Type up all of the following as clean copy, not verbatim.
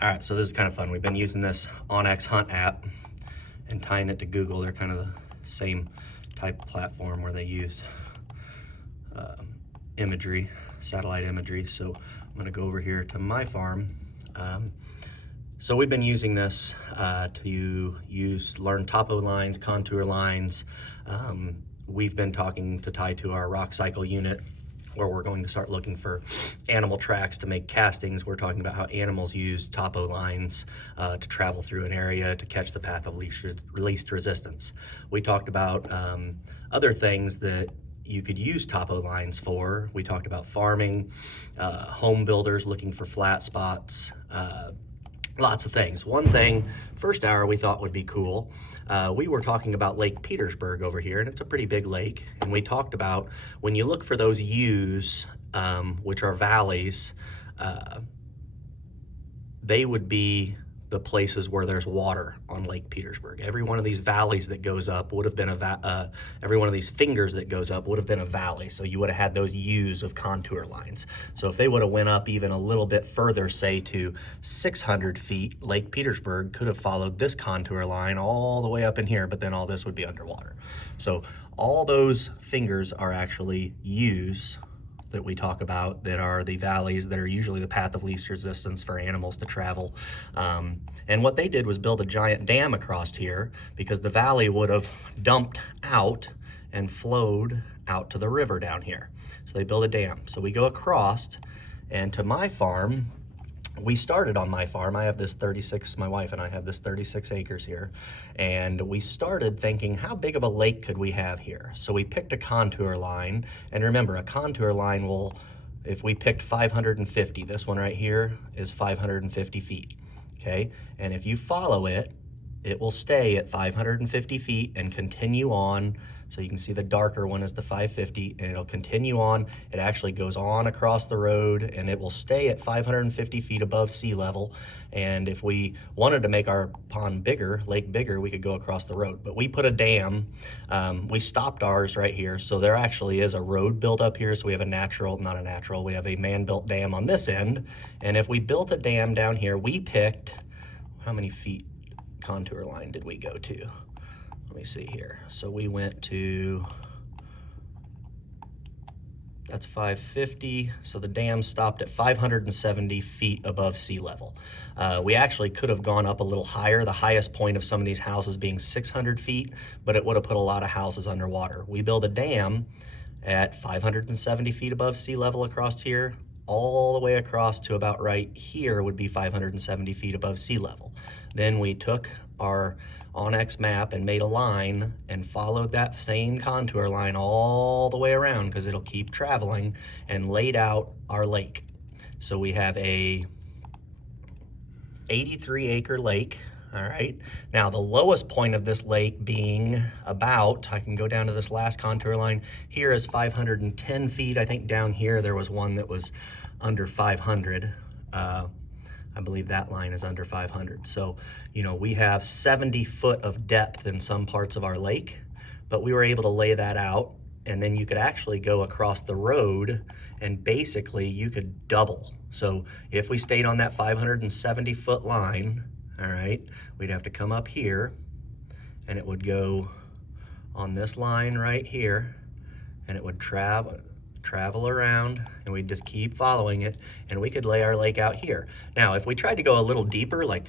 All right, so this is kind of fun. We've been using this OnX Hunt app and tying it to Google. They're kind of the same type of platform where they use imagery, satellite imagery. So I'm gonna go over here to my farm. So we've been using this to learn topo lines, contour lines. We've been talking to tie to our rock cycle unit, where we're going to start looking for animal tracks to make castings. We're talking about how animals use topo lines to travel through an area to catch the path of least resistance. We talked about other things that you could use topo lines for. We talked about farming, home builders looking for flat spots, lots of things. One thing, first hour we thought would be cool, we were talking about Lake Petersburg over here, and it's a pretty big lake. And we talked about when you look for those U's, which are valleys, they would be the places where there's water on Lake Petersburg. Every one of these valleys that goes up would have been every one of these fingers that goes up would have been a valley. So you would have had those U's of contour lines. So if they would have went up even a little bit further, say to 600 feet, Lake Petersburg could have followed this contour line all the way up in here, but then all this would be underwater. So all those fingers are actually U's that we talk about, that are the valleys that are usually the path of least resistance for animals to travel. And what they did was build a giant dam across here, because the valley would have dumped out and flowed out to the river down here. So they built a dam. So we go across, and to my farm, we started on my farm. I have this 36, my wife and I have this 36 acres here. And we started thinking, how big of a lake could we have here? So we picked a contour line. And remember, a contour line will, if we picked 550, this one right here is 550 feet, okay? And if you follow it, it will stay at 550 feet and continue on. So you can see the darker one is the 550, and it'll continue on. It actually goes on across the road, and it will stay at 550 feet above sea level. And if we wanted to make our pond bigger, lake bigger, we could go across the road. But we put a dam. We stopped ours right here. So there actually is a road built up here. So we have we have a man-built dam on this end. And if we built a dam down here, we picked, how many feet contour line did we go to? Let me see here. So we went to, that's 550. So the dam stopped at 570 feet above sea level. We actually could have gone up a little higher, the highest point of some of these houses being 600 feet, but it would have put a lot of houses underwater. We built a dam at 570 feet above sea level across here, all the way across to about right here would be 570 feet above sea level. Then we took our OnX map and made a line and followed that same contour line all the way around, because it'll keep traveling, and laid out our lake. So we have a 83-acre lake. All right, now the lowest point of this lake being about, I can go down to this last contour line, here is 510 feet. I think down here there was one that was under 500. I believe that line is under 500. So, you know, we have 70 foot of depth in some parts of our lake, but we were able to lay that out, and then you could actually go across the road and basically you could double. So if we stayed on that 570 foot line, all right, we'd have to come up here, and it would go on this line right here, and it would travel around, and we'd just keep following it, and we could lay our lake out here. Now, if we tried to go a little deeper, like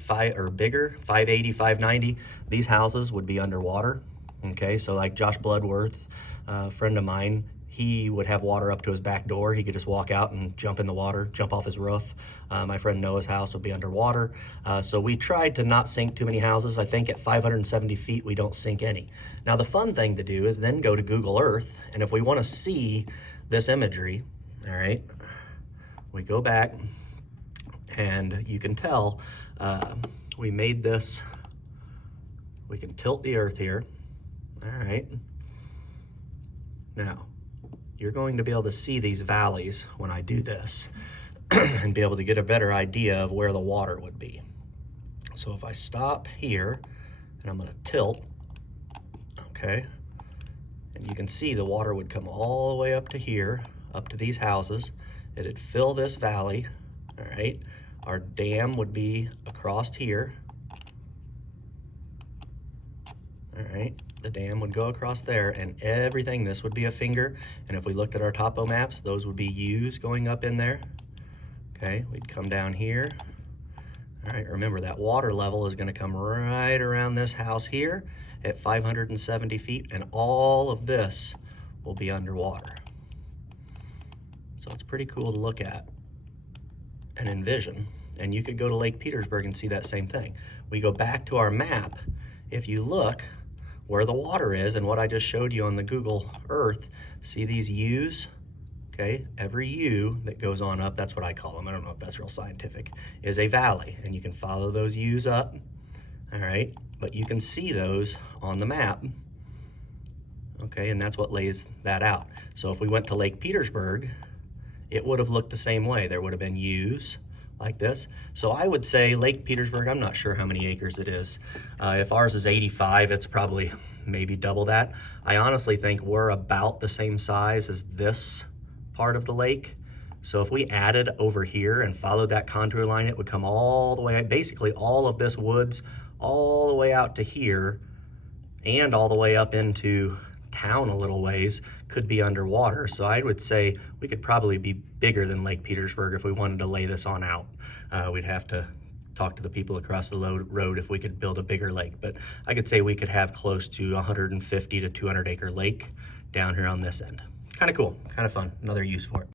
bigger, 580, 590, these houses would be underwater, okay? So like Josh Bloodworth, a friend of mine, he would have water up to his back door. He could just walk out and jump in the water, jump off his roof. My friend Noah's house would be underwater. So we tried to not sink too many houses. I think at 570 feet, we don't sink any. Now, the fun thing to do is then go to Google Earth, and if we want to see this imagery, all right, we go back, and you can tell we made this, we can tilt the earth here, all right. Now, you're going to be able to see these valleys when I do this and be able to get a better idea of where the water would be. So if I stop here, and I'm gonna tilt, okay, and you can see the water would come all the way up to here, up to these houses. It'd fill this valley, all right? Our dam would be across here. All right, the dam would go across there, and everything, this would be a finger, and if we looked at our topo maps, those would be U's going up in there. Okay, we'd come down here. All right, remember that water level is gonna come right around this house here at 570 feet, and all of this will be underwater. So it's pretty cool to look at and envision. And you could go to Lake Petersburg and see that same thing. We go back to our map. If you look where the water is and what I just showed you on the Google Earth, see these U's? Okay, every U that goes on up, that's what I call them, I don't know if that's real scientific, is a valley, and you can follow those U's up, all right? But you can see those on the map, okay, and that's what lays that out. So if we went to Lake Petersburg, it would have looked the same way. There would have been U's like this. So I would say Lake Petersburg, I'm not sure how many acres it is. If ours is 85, it's probably maybe double that. I honestly think we're about the same size as this part of the lake. So if we added over here and followed that contour line, it would come all the way, basically all of this woods, all the way out to here and all the way up into town a little ways could be underwater. So I would say we could probably be bigger than Lake Petersburg if we wanted to lay this on out. We'd have to talk to the people across the road if we could build a bigger lake, but I could say we could have close to 150 to 200 acre lake down here on this end. Kind of cool, kind of fun, another use for it.